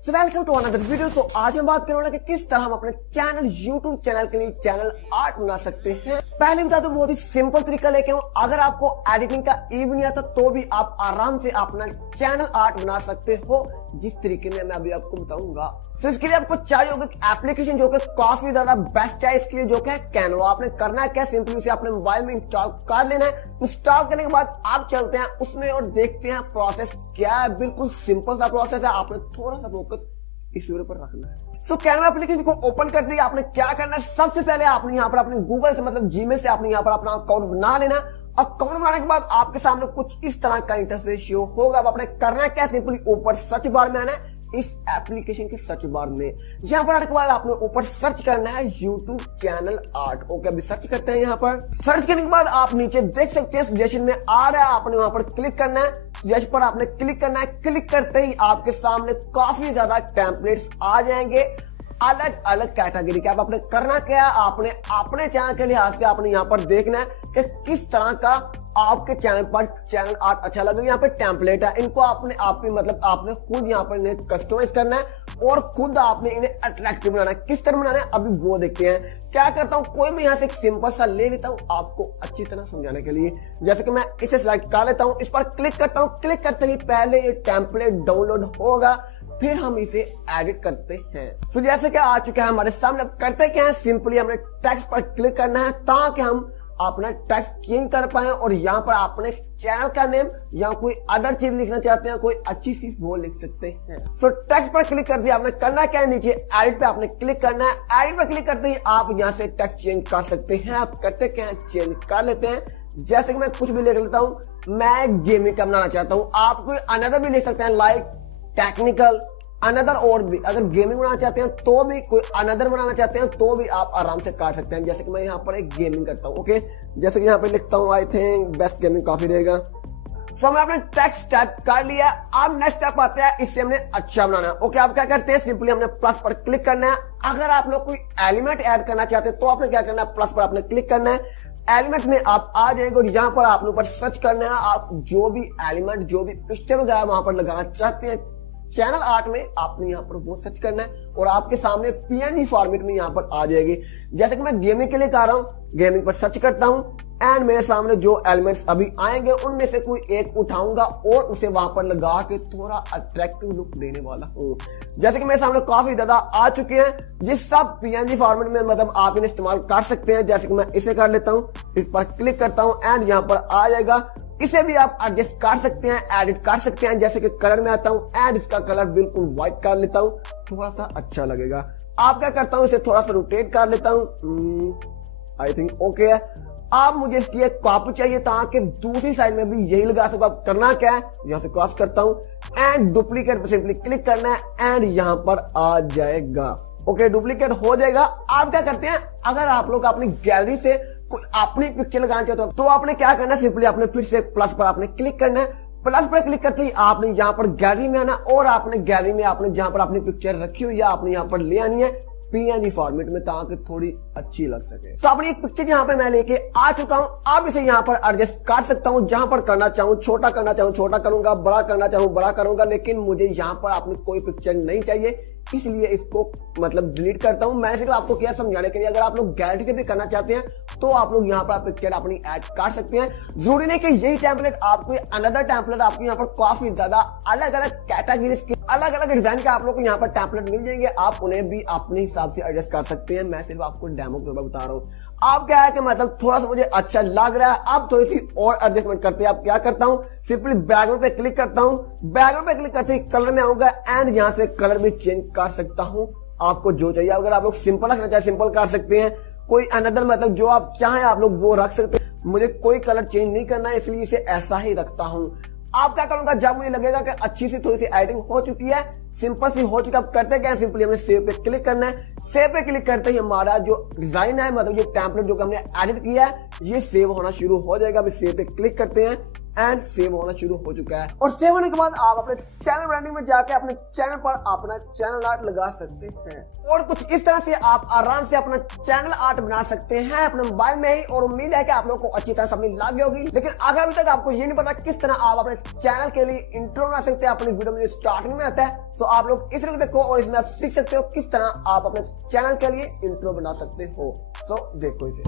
So welcome to another video. तो आज हम बात करने वाले कि किस तरह हम अपने चैनल यूट्यूब चैनल के लिए चैनल आर्ट बना सकते हैं। पहले बता दो बहुत ही सिंपल तरीका लेके हूँ। अगर आपको एडिटिंग का ई भी नहीं आता तो भी आप आराम से अपना चैनल आर्ट बना सकते हो, जिस तरीके में मैं अभी आपको बताऊंगा। तो इसके लिए आपको चाहिए होगा एप्लीकेशन जो कि काफी ज्यादा बेस्ट है इसके लिए, जो कि है कैनवा। आपने करना है क्या, सिंपली उसे अपने मोबाइल में इंस्टॉल कर लेना है। इंस्टॉल करने के बाद आप चलते हैं उसमें और देखते हैं प्रोसेस क्या है। बिल्कुल सिंपल सा प्रोसेस है, आपने थोड़ा सा फोकस इस वीडियो पर रखना है। सो कैनवा एप्लीकेशन को ओपन कर दिया। आपने क्या करना है, सबसे पहले आपने यहाँ पर अपने गूगल से मतलब जीमेल से आपने यहाँ पर अपना अकाउंट बना लेना। अकाउंट बनाने के बाद आपके सामने कुछ इस तरह का इंटरफेस शो होगा। अब आपने करना है क्या, सिंपली ऊपर सर्च बार में आना है, इस एप्लीकेशन के सर्च बार में। यहाँ पर आने के बाद आपने ऊपर सर्च करना है यूट्यूब चैनल आर्ट। ओके, अभी सर्च करते हैं। यहाँ पर सर्च करने के बाद आप नीचे देख सकते हैं सजेशन में आ रहा है, आपने वहां पर क्लिक करना है। सजेशन पर आपने क्लिक करना है। क्लिक करते ही आपके सामने काफी ज्यादा टेम्पलेट्स आ जाएंगे अलग अलग कैटेगरी के। अब आपने करना क्या है, आपने अपने चैनल के लिहाज से आपने यहाँ पर देखना है कि किस तरह का आपके चैनल पर चैनल आर्ट अच्छा लगेगा। यहाँ पे टेम्पलेट है, इनको आपने आपने खुद यहाँ पर इन्हें कस्टमाइज करना है और खुद आपने इन्हें अट्रैक्टिव बनाना है। किस तरह बनाना है अभी वो देखते हैं। क्या करता हूँ, कोई मैं यहाँ से एक सिंपल सा ले लेता हूँ आपको अच्छी तरह समझाने के लिए। जैसे कि मैं इसे सिलेक्ट कर लेता हूँ, इस पर क्लिक करता हूँ। क्लिक करते ही पहले ये टेम्पलेट डाउनलोड होगा, फिर हम इसे एडिट करते हैं। तो जैसे कि आ चुका है हमारे सामने। अब करते क्या है, सिंपली हमने टेक्स्ट पर क्लिक करना है ताकि हम अपना टेक्स्ट चेंज कर पाए। और यहाँ पर अपने चैनल का नेम या कोई अदर चीज लिखना चाहते हैं, कोई अच्छी सी वो लिख सकते हैं। तो टेक्स्ट पर क्लिक कर दिया। आपने करना क्या है, नीचे एडिट पे आपने क्लिक करना है। एडिट पर क्लिक करते ही आप यहाँ से टेक्स्ट चेंज कर सकते हैं। आप करते क्या है, चेंज कर लेते हैं। जैसे कि मैं कुछ भी लिख लेता हूँ, मैं गेमिंग का बनाना चाहता हूँ। आप कोई अनदर भी लिख सकते हैं, लाइक टेक्निकल अनदर। और भी अगर गेमिंग बनाना चाहते हैं तो भी, कोई अनदर बनाना चाहते हैं तो भी आप आराम से काट सकते हैं। जैसे कि मैं यहाँ पर एक गेमिंग करता हूँ। ओके, जैसे कि यहाँ पे लिखता हूँ आई थिंक बेस्ट गेमिंग काफी रहेगा। सो हमने अपने टेक्स्ट टाइप कर लिया। अब नेक्स्ट स्टेप आता है, इससे हमने अच्छा बनाना है। ओके, आप क्या करते हैं, सिंपली हमने प्लस पर क्लिक करना है। अगर आप लोग कोई एलिमेंट ऐड करना चाहते हैं तो आपने क्या करना है, प्लस पर आपने क्लिक करना है। एलिमेंट में आप आ जाएंगे और यहाँ पर आपने ऊपर सर्च करना है। आप जो भी एलिमेंट, जो भी पिक्चर वगैरह वहां पर लगाना चाहते हैं चैनल आर्ट में, आपने यहाँ पर वो सर्च करना है और आपके सामने पीएनजी फॉर्मेट में यहाँ पर आ जाएगी। जैसे कि मैं गेमिंग के लिए कर रहा हूँ, गेमिंग पर सर्च करता हूँ एंड मेरे सामने जो एलिमेंट्स अभी आएंगे उनमें से कोई एक उठाऊंगा और उसे वहां पर लगा के थोड़ा अट्रैक्टिव लुक देने वाला हूँ। जैसे कि मेरे सामने काफी ज्यादा आ चुके हैं, जिस सब पीएनजी फॉर्मेट में मतलब आप इन्हें इस्तेमाल कर सकते हैं। जैसे कि मैं इसे कर लेता हूँ, इस पर क्लिक करता हूँ एंड यहाँ पर आ जाएगा। इसे भी आप एडजस्ट कर सकते हैं, एडिट कर सकते हैं। जैसे कि कलर में आता हूं एंड इसका कलर बिल्कुल व्हाइट कर लेता हूं, थोड़ा सा अच्छा लगेगा। आप क्या करता हूं, इसे थोड़ा सा रोटेट कर लेता हूं। आई थिंक ओके है। आप मुझे इसकी एक कॉपी चाहिए ताकि दूसरी साइड में भी यही लगा सकूं। आप करना क्या है, यहां से क्रॉस करता हूं एंड डुप्लीकेट पर सिंपली क्लिक करना है एंड यहां पर आ जाएगा। ओके, डुप्लीकेट हो जाएगा। आप क्या करते हैं, अगर आप लोग अपनी गैलरी से कोई अपनी पिक्चर लगाना चाहते हो तो आपने क्या करना है, सिंपली आपने फिर से प्लस पर आपने क्लिक करना है। प्लस पर क्लिक करते ही आपने यहाँ पर गैलरी में आना और आपने गैलरी में आपने जहां पर अपनी पिक्चर रखी हुई है आपने यहाँ पर ले आनी है पीएनजी फॉर्मेट में ताकि थोड़ी अच्छी लग सके। तो अपनी एक पिक्चर यहाँ पर मैं लेके आ चुका हूँ। अब इसे यहाँ पर एडजस्ट कर सकता हूँ, जहां पर करना चाहूँ छोटा करना चाहूँ छोटा करूंगा, बड़ा करना चाहूँ बड़ा करूंगा। लेकिन मुझे यहाँ पर अपनी कोई पिक्चर नहीं चाहिए, इसलिए इसको मतलब डिलीट करता हूं। मैं सिर्फ आपको क्या समझाने के लिए, अगर आप लोग गैलरी से भी करना चाहते हैं तो आप लोग यहाँ पर पिक्चर अपनी ऐड कर सकते हैं। जरूरी नहीं कि यही टेम्पलेट, आपको अनदर टेम्पलेट आपको यहाँ पर काफी ज्यादा अलग अलग कैटेगरीज के अलग अलग डिजाइन के आप लोग को यहाँ पर टेम्पलेट मिल जाएंगे। आप उन्हें भी अपने हिसाब से एडजस्ट कर सकते हैं। मैं सिर्फ आपको डेमो के तौर पर बता रहा हूँ। आप क्या है कि मतलब थोड़ा सा मुझे अच्छा लग रहा है, अब थोड़ी सी और एडजस्टमेंट करते हैं। आप क्या करता हूँ, सिंपली बैकग्राउंड पे क्लिक करता हूँ। बैकग्राउंड पे क्लिक करते ही कलर में आऊंगा एंड यहाँ से कलर भी चेंज कर सकता हूँ आपको जो चाहिए। अगर आप लोग सिंपल रखना चाहे सिंपल कर सकते हैं, कोई अनदर मतलब जो आप चाहें आप लोग वो रख सकते हैं। मुझे कोई कलर चेंज नहीं करना है, इसलिए इसे ऐसा ही रखता हूं। आप क्या करूंगा, जब मुझे लगेगा कि अच्छी सी थोड़ी सी एडिटिंग हो चुकी है, सिंपल सी हो चुकी है, आप करते क्या है, सिंपली हमें सेव पे क्लिक करना है। सेव पे क्लिक करते ही हमारा जो डिजाइन है मतलब जो टेम्पलेट जो हमने एडिट किया है ये सेव होना शुरू हो जाएगा। अभी सेव पे क्लिक करते हैं एंड सेव होना शुरू हो चुका है। और सेव होने के बाद आप अपने चैनल ब्रांडिंग में जाके अपने चैनल पर अपना चैनल आर्ट लगा सकते हैं और कुछ इस तरह से आप आराम से अपना चैनल आर्ट बना सकते हैं अपने मोबाइल में ही। और उम्मीद है कि आप लोगों को अच्छी तरह समझ लग गई होगी। लेकिन अगर अभी तक आपको ये नहीं पता किस तरह आप अपने चैनल के लिए इंट्रो बना सकते हैं, अपनी वीडियो में जो स्टार्टिंग में आता है, तो आप लोग इस वीडियो को देखो और इसमें आप सीख सकते हो किस तरह आप अपने चैनल के लिए इंट्रो बना सकते हो। सो देखो इसे।